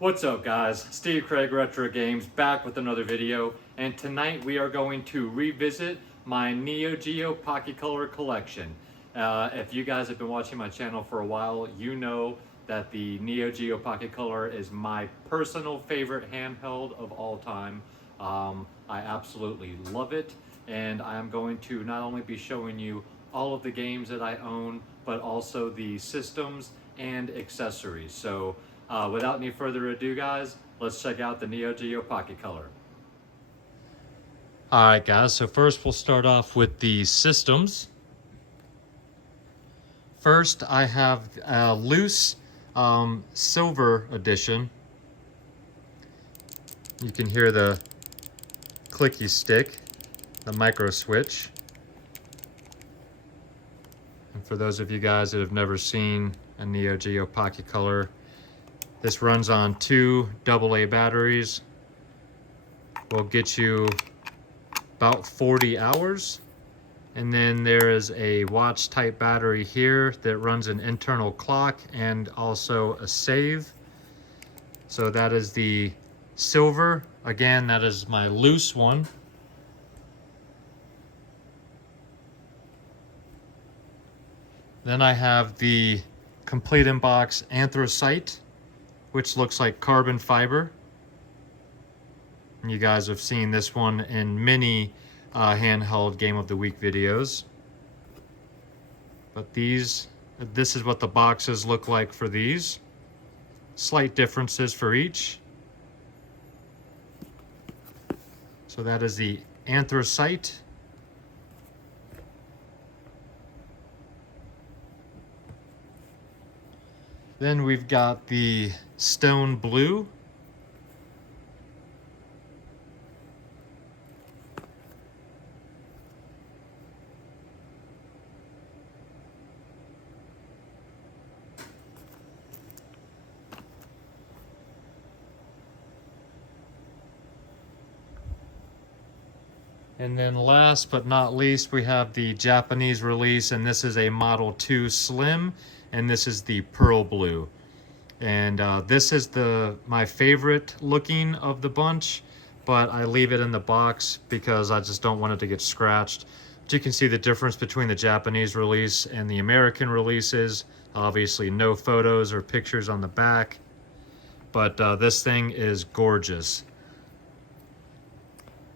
What's up guys, Steve Craig Retro Games back with another video, and tonight we are going to revisit my Neo Geo Pocket Color collection. If you guys have been watching my channel for a while, you know that the Neo Geo Pocket Color is my personal favorite handheld of all time. I absolutely love it, and I am going to not only be showing you all of the games that I own, but also the systems and accessories. So without any further ado guys, let's check out the Neo Geo Pocket Color. Alright guys, so first we'll start off with the systems. First I have a loose silver edition. You can hear the clicky stick, the micro switch. And for those of you guys that have never seen a Neo Geo Pocket Color, this runs on 2 AA batteries. Will get you about 40 hours. And then there is a watch type battery here that runs an internal clock and also a save. So that is the silver. Again, that is my loose one. Then I have the complete in box anthracite, which looks like carbon fiber. And you guys have seen this one in many handheld Game of the Week videos. But this is what the boxes look like for these. Slight differences for each. So that is the anthracite. Then we've got the stone blue. And then last but not least, we have the Japanese release, and this is a Model 2 Slim, and this is the pearl blue. And this is my favorite looking of the bunch, but I leave it in the box because I just don't want it to get scratched. But you can see the difference between the Japanese release and the American releases. Obviously no photos or pictures on the back, but this thing is gorgeous.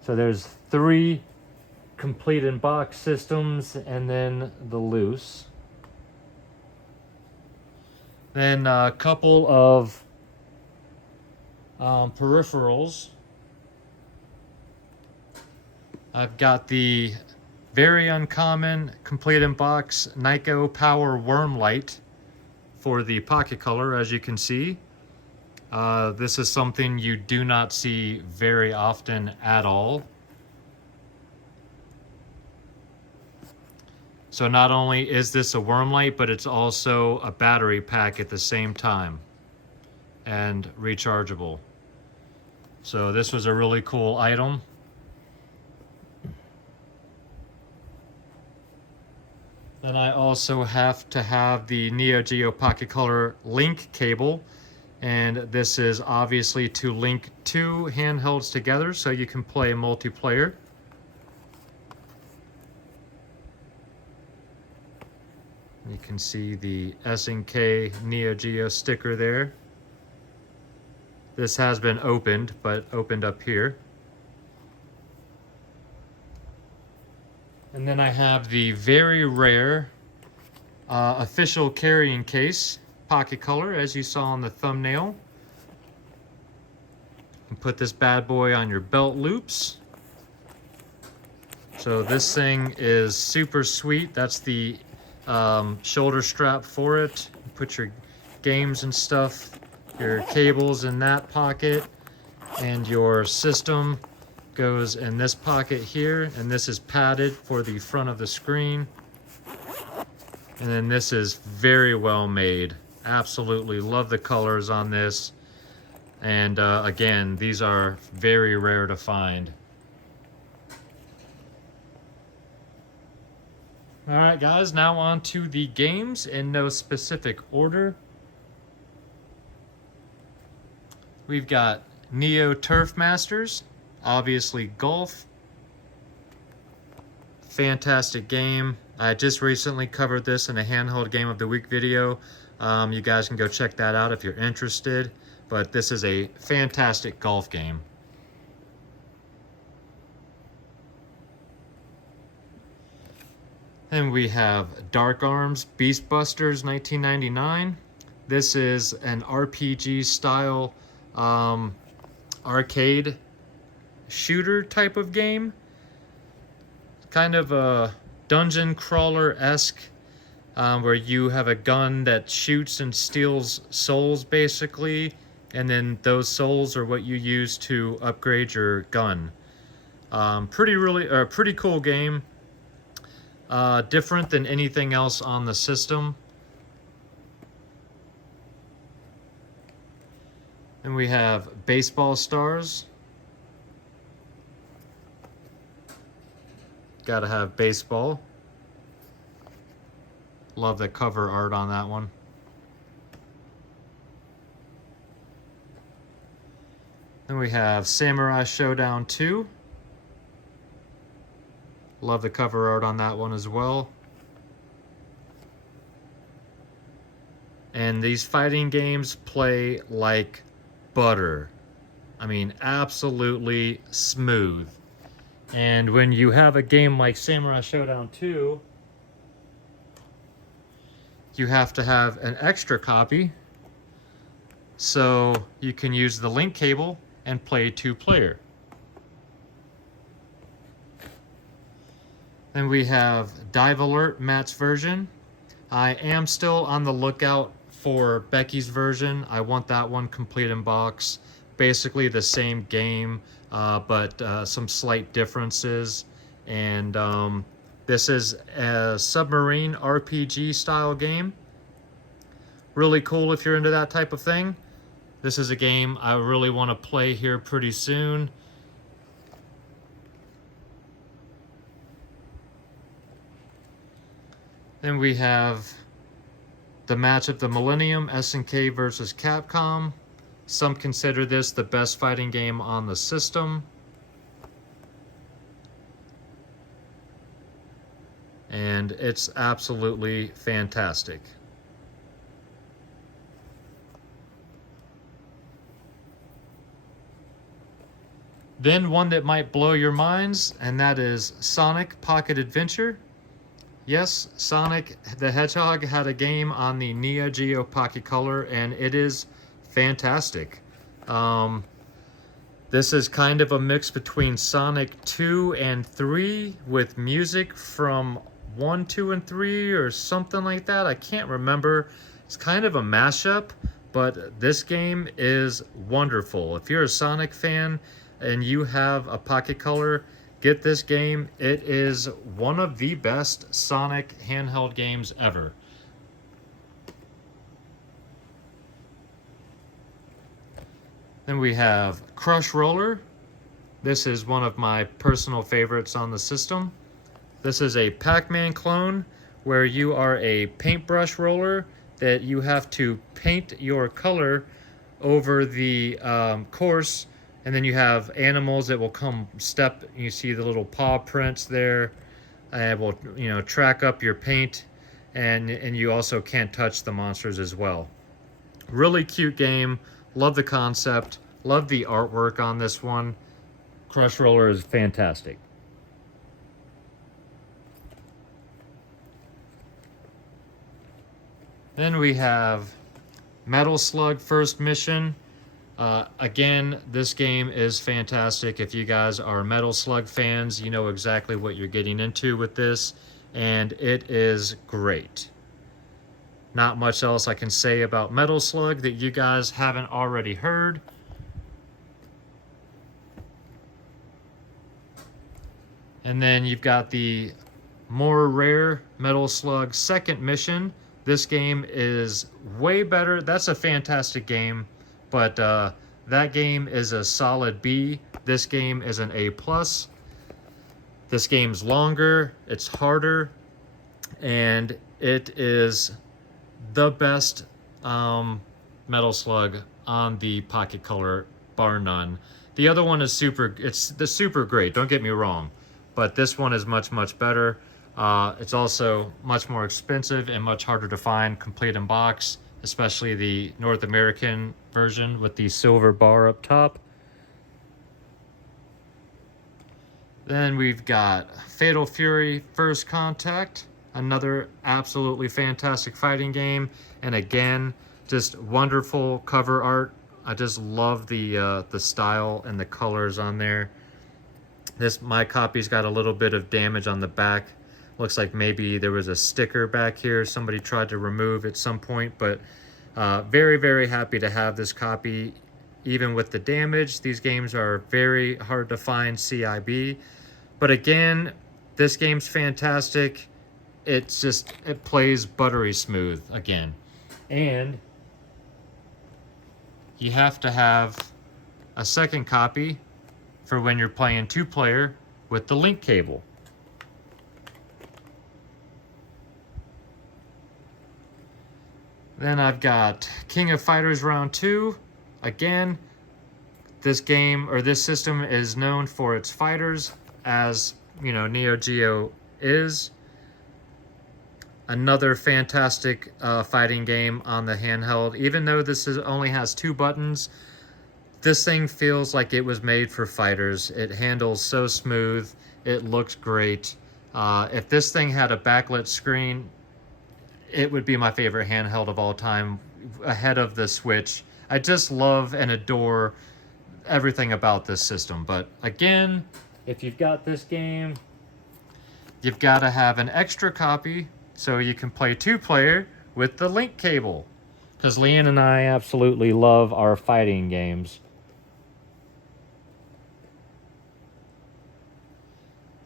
So there's 3 complete in box systems and then the loose. Then a couple of peripherals. I've got the very uncommon complete in box Nyko Power Worm Light for the Pocket Color, as you can see. This is something you do not see very often at all. So not only is this a worm light, but it's also a battery pack at the same time and rechargeable. So this was a really cool item. Then I also have to have the Neo Geo Pocket Color link cable. And this is obviously to link 2 handhelds together so you can play multiplayer. You can see the S&K Neo Geo sticker there. This has been opened, but opened up here. And then I have the very rare official carrying case Pocket Color, as you saw on the thumbnail. You can put this bad boy on your belt loops. So this thing is super sweet. That's the shoulder strap for it. You put your games and stuff, your cables in that pocket, and your system goes in this pocket here, and this is padded for the front of the screen. And then this is very well made. Absolutely love the colors on this. And again, these are very rare to find. Alright guys, now on to the games in no specific order. We've got Neo Turf Masters, obviously golf. Fantastic game. I just recently covered this in a handheld game of the week video. You guys can go check that out if you're interested. But this is a fantastic golf game. Then we have Dark Arms Beast Busters 1999. This is an RPG style arcade shooter type of game. Kind of a dungeon crawler-esque where you have a gun that shoots and steals souls basically, and then those souls are what you use to upgrade your gun. Pretty cool game. Different than anything else on the system. And we have Baseball Stars. Gotta have baseball. Love the cover art on that one. Then we have Samurai Showdown 2. Love the cover art on that one as well. And these fighting games play like butter. I mean, absolutely smooth. And when you have a game like Samurai Showdown 2, you have to have an extra copy so you can use the link cable and play 2-player. Then we have Dive Alert, Matt's version. I am still on the lookout for Becky's version. I want that one complete in box. Basically the same game, but some slight differences. And this is a submarine RPG style game. Really cool if you're into that type of thing. This is a game I really want to play here pretty soon. Then we have the match of the Millennium, SNK versus Capcom. Some consider this the best fighting game on the system. And it's absolutely fantastic. Then one that might blow your minds, and that is Sonic Pocket Adventure. Yes, Sonic the Hedgehog had a game on the Geo Pocket Color, and it is fantastic. This is kind of a mix between Sonic 2 and 3 with music from 1, 2, and 3 or something like that. I can't remember. It's kind of a mashup, but this game is wonderful. If you're a Sonic fan and you have a Pocket Color, get this game. It is one of the best Sonic handheld games ever. Then we have Crush Roller. This is one of my personal favorites on the system. This is a Pac-Man clone where you are a paintbrush roller that you have to paint your color over the course. And then you have animals that will come step. You see the little paw prints there, and will track up your paint, and you also can't touch the monsters as well. Really cute game. Love the concept. Love the artwork on this one. Crush Roller is fantastic. Then we have Metal Slug First Mission. Again, this game is fantastic. If you guys are Metal Slug fans, you know exactly what you're getting into with this, and it is great. Not much else I can say about Metal Slug that you guys haven't already heard. And then you've got the more rare Metal Slug Second Mission. This game is way better. That's a fantastic game. But that game is a solid B. This game is an A+. This game's longer, it's harder, and it is the best Metal Slug on the Pocket Color, bar none. The other one is super great, don't get me wrong, but this one is much better. It's also much more expensive and much harder to find complete in box, especially the North American version with the silver bar up top. Then we've got Fatal Fury First Contact, another absolutely fantastic fighting game, and again, just wonderful cover art. I just love the style and the colors on there. My copy's got a little bit of damage on the back. Looks like maybe there was a sticker back here somebody tried to remove at some point, but very happy to have this copy. Even with the damage, these games are very hard to find CIB. But again, this game's fantastic. It plays buttery smooth again. And you have to have a second copy for when you're playing 2-player with the link cable. Then I've got King of Fighters Round 2. Again, this game, or this system, is known for its fighters, as you know, Neo Geo is. Another fantastic fighting game on the handheld. Even though this only has 2 buttons, this thing feels like it was made for fighters. It handles so smooth. It looks great. If this thing had a backlit screen, it would be my favorite handheld of all time, ahead of the Switch. I just love and adore everything about this system. But again, if you've got this game, you've got to have an extra copy so you can play 2-player with the link cable. Because Leanne and I absolutely love our fighting games.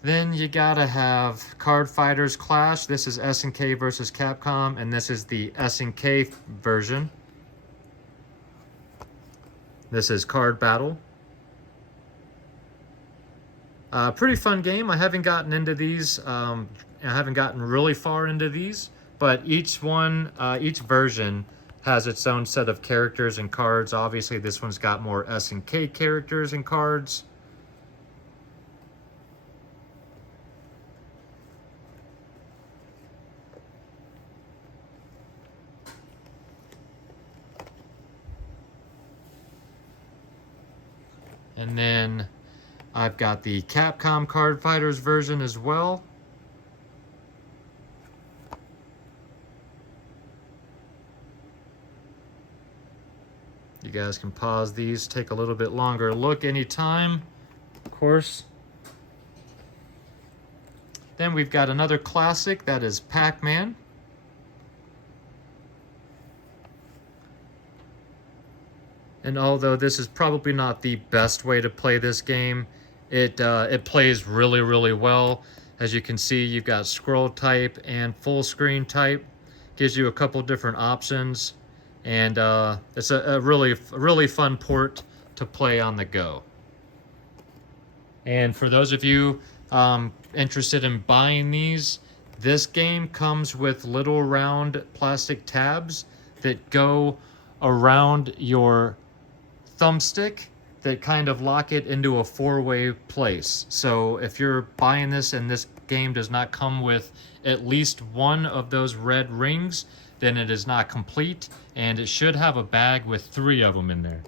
Then you gotta have Card Fighters Clash. This is SNK versus Capcom, and this is the SNK version. This is Card Battle. Pretty fun game. I haven't gotten into these. I haven't gotten really far into these, but each version has its own set of characters and cards. Obviously, this one's got more SNK characters and cards. And then I've got the Capcom Card Fighters version as well. You guys can pause these, take a little bit longer look anytime, of course. Then we've got another classic, that is Pac-Man. And although this is probably not the best way to play this game, it plays really well. As you can see, you've got scroll type and full screen type. Gives you a couple different options, and it's a really fun port to play on the go. And for those of you interested in buying these, this game comes with little round plastic tabs that go around your thumbstick that kind of lock it into a 4-way place. So if you're buying this and this game does not come with at least one of those red rings, then it is not complete, and it should have a bag with 3 of them in there.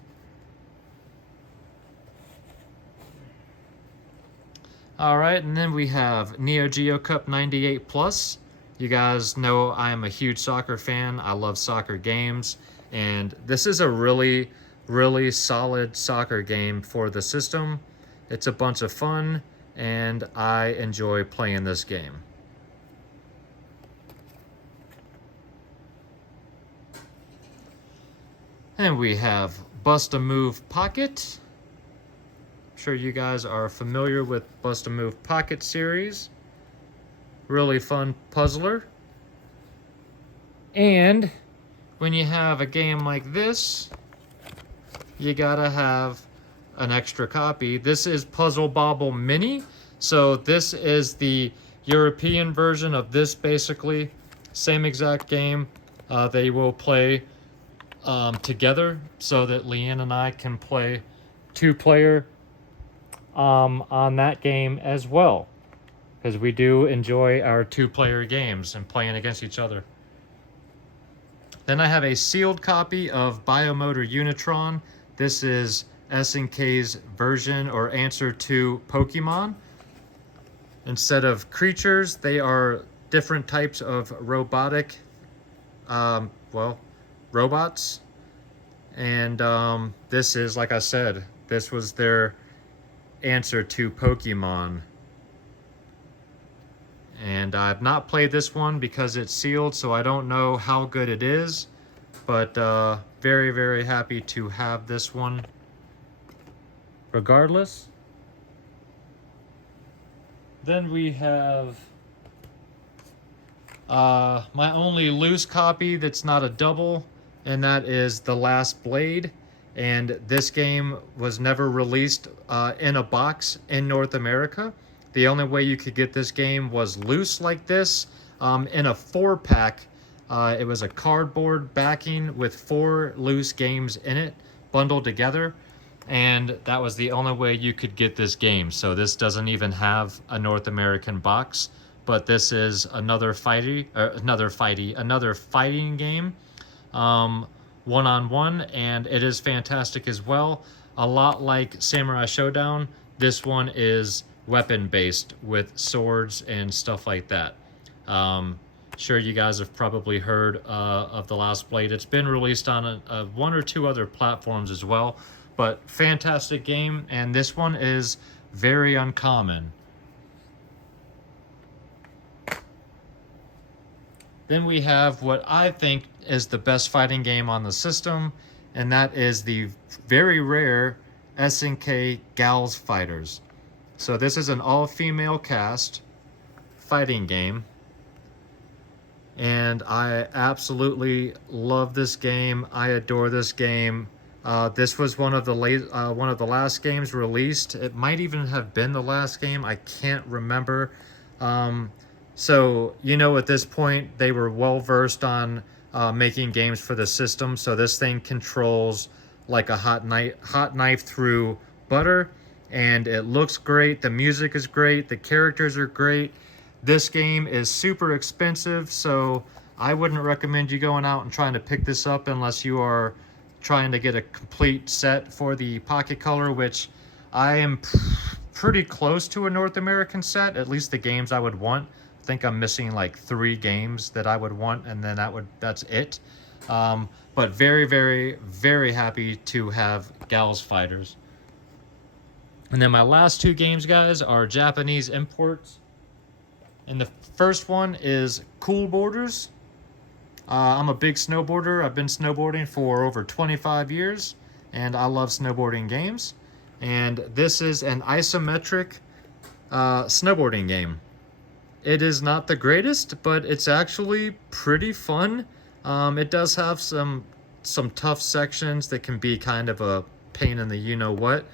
Alright, and then we have Neo Geo Cup 98 Plus. You guys know I am a huge soccer fan. I love soccer games, and this is a really solid soccer game for the system. It's a bunch of fun, and I enjoy playing this game. And we have Bust-A-Move Pocket. I'm sure you guys are familiar with Bust-A-Move Pocket series. Really fun puzzler. And when you have a game like this, you gotta have an extra copy. This is Puzzle Bobble Mini. So this is the European version of this, basically. Same exact game. They will play together so that Leanne and I can play 2-player on that game as well, because we do enjoy our 2-player games and playing against each other. Then I have a sealed copy of Biomotor Unitron. This is SNK's version or answer to Pokemon. Instead of creatures, they are different types of robotic, robots. And this is, like I said, this was their answer to Pokemon. And I've not played this one because it's sealed, so I don't know how good it is. But very, very happy to have this one regardless. Then we have my only loose copy that's not a double, and that is The Last Blade. And this game was never released in a box in North America. The only way you could get this game was loose like this in a 4-pack. It was a cardboard backing with 4 loose games in it bundled together, and that was the only way you could get this game. So this doesn't even have a North American box, but this is another fighting game, one-on-one, and it is fantastic as well. A lot like Samurai Showdown, this one is weapon-based with swords and stuff like that. Sure, you guys have probably heard of The Last Blade. It's been released on 1 or 2 other platforms as well, but fantastic game, and this one is very uncommon. Then we have what I think is the best fighting game on the system, and that is the very rare SNK Gals Fighters. So this is an all-female cast fighting game, and I absolutely love this game. I adore this game. This was one of the last games released. It might even have been the last game. I can't remember. So you know, at this point they were well versed on making games for the system. So this thing controls like a hot knife through butter. And it looks great. The music is great. The characters are great. This game is super expensive, so I wouldn't recommend you going out and trying to pick this up unless you are trying to get a complete set for the Pocket Color, which I am pretty close to a North American set, at least the games I would want. I think I'm missing like 3 games that I would want, and then that's it. But very, very, very happy to have Gals Fighters. And then my last 2 games, guys, are Japanese imports. And the first one is Cool Borders. I'm a big snowboarder. I've been snowboarding for over 25 years, and I love snowboarding games. And this is an isometric snowboarding game. It is not the greatest, but it's actually pretty fun. It does have some tough sections that can be kind of a pain in the you-know-what.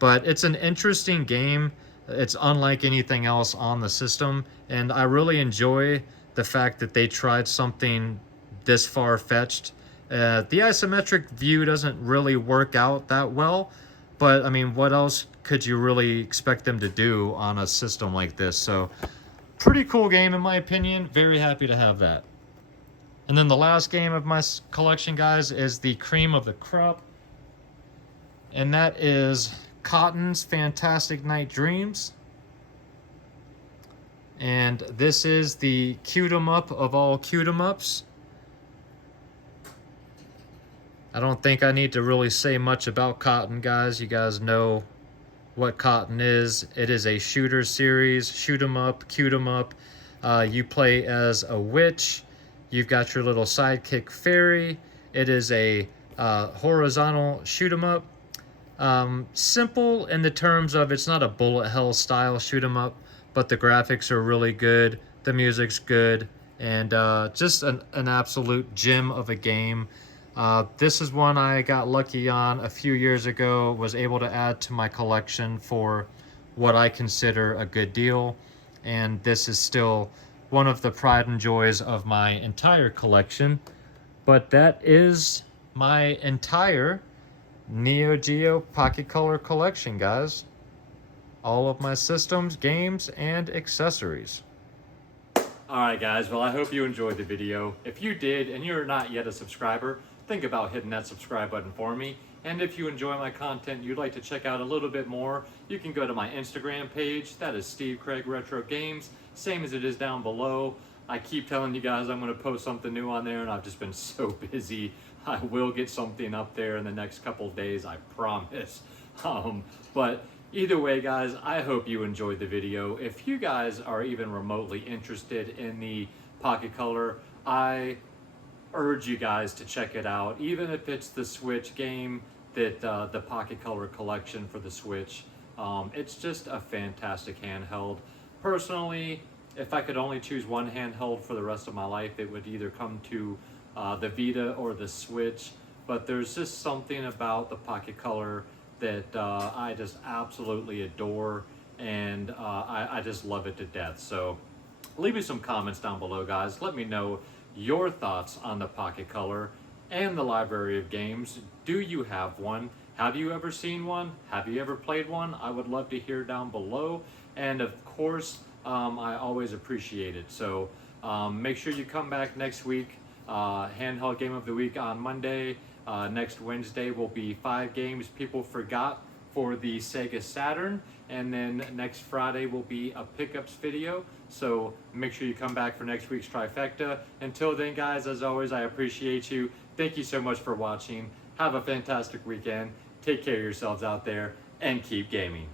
But it's an interesting game. It's unlike anything else on the system, and I really enjoy the fact that they tried something this far-fetched. The isometric view doesn't really work out that well, but I mean, what else could you really expect them to do on a system like this? So, pretty cool game in my opinion. Very happy to have that. And then the last game of my collection, guys, is the cream of the crop, and that is Cotton's Fantastic Night Dreams. And this is the cute 'em up of all cute 'em ups. I don't think I need to really say much about Cotton, guys. You guys know what Cotton is. It is a shooter series, shoot 'em up, cute 'em up. You play as a witch. You've got your little sidekick fairy. It is a horizontal shoot 'em up. Simple in the terms of it's not a bullet hell style shoot 'em up, but the graphics are really good, the music's good, and just an absolute gem of a game. This is one I got lucky on a few years ago, was able to add to my collection for what I consider a good deal, and this is still one of the pride and joys of my entire collection. But that is my entire Neo Geo Pocket Color collection, guys. All of my systems, games, and accessories. Alright guys, well I hope you enjoyed the video. If you did and you're not yet a subscriber, think about hitting that subscribe button for me. And if you enjoy my content, you'd like to check out a little bit more, you can go to my Instagram page. That is Steve Craig Retro Games, same as it is down below. I keep telling you guys I'm going to post something new on there and I've just been so busy. I will get something up there in the next couple of days, I promise. But either way guys, I hope you enjoyed the video. If you guys are even remotely interested in the Pocket Color, I urge you guys to check it out. Even if it's the Switch game, that the Pocket Color collection for the Switch, it's just a fantastic handheld. Personally, if I could only choose one handheld for the rest of my life, it would either come to the Vita or the Switch. But there's just something about the Pocket Color that I just absolutely adore, and I just love it to death. So leave me some comments down below, guys. Let me know your thoughts on the Pocket Color and the library of games. Do you have one? Have you ever seen one? Have you ever played one? I would love to hear down below. And of course, I always appreciate it. So make sure you come back next week. Handheld Game of the Week on Monday. Next Wednesday will be 5 games people forgot for the Sega Saturn, and then next Friday will be a pickups video. So make sure you come back for next week's trifecta. Until then guys, as always, I appreciate you. Thank you so much for watching. Have a fantastic weekend. Take care of yourselves out there and keep gaming.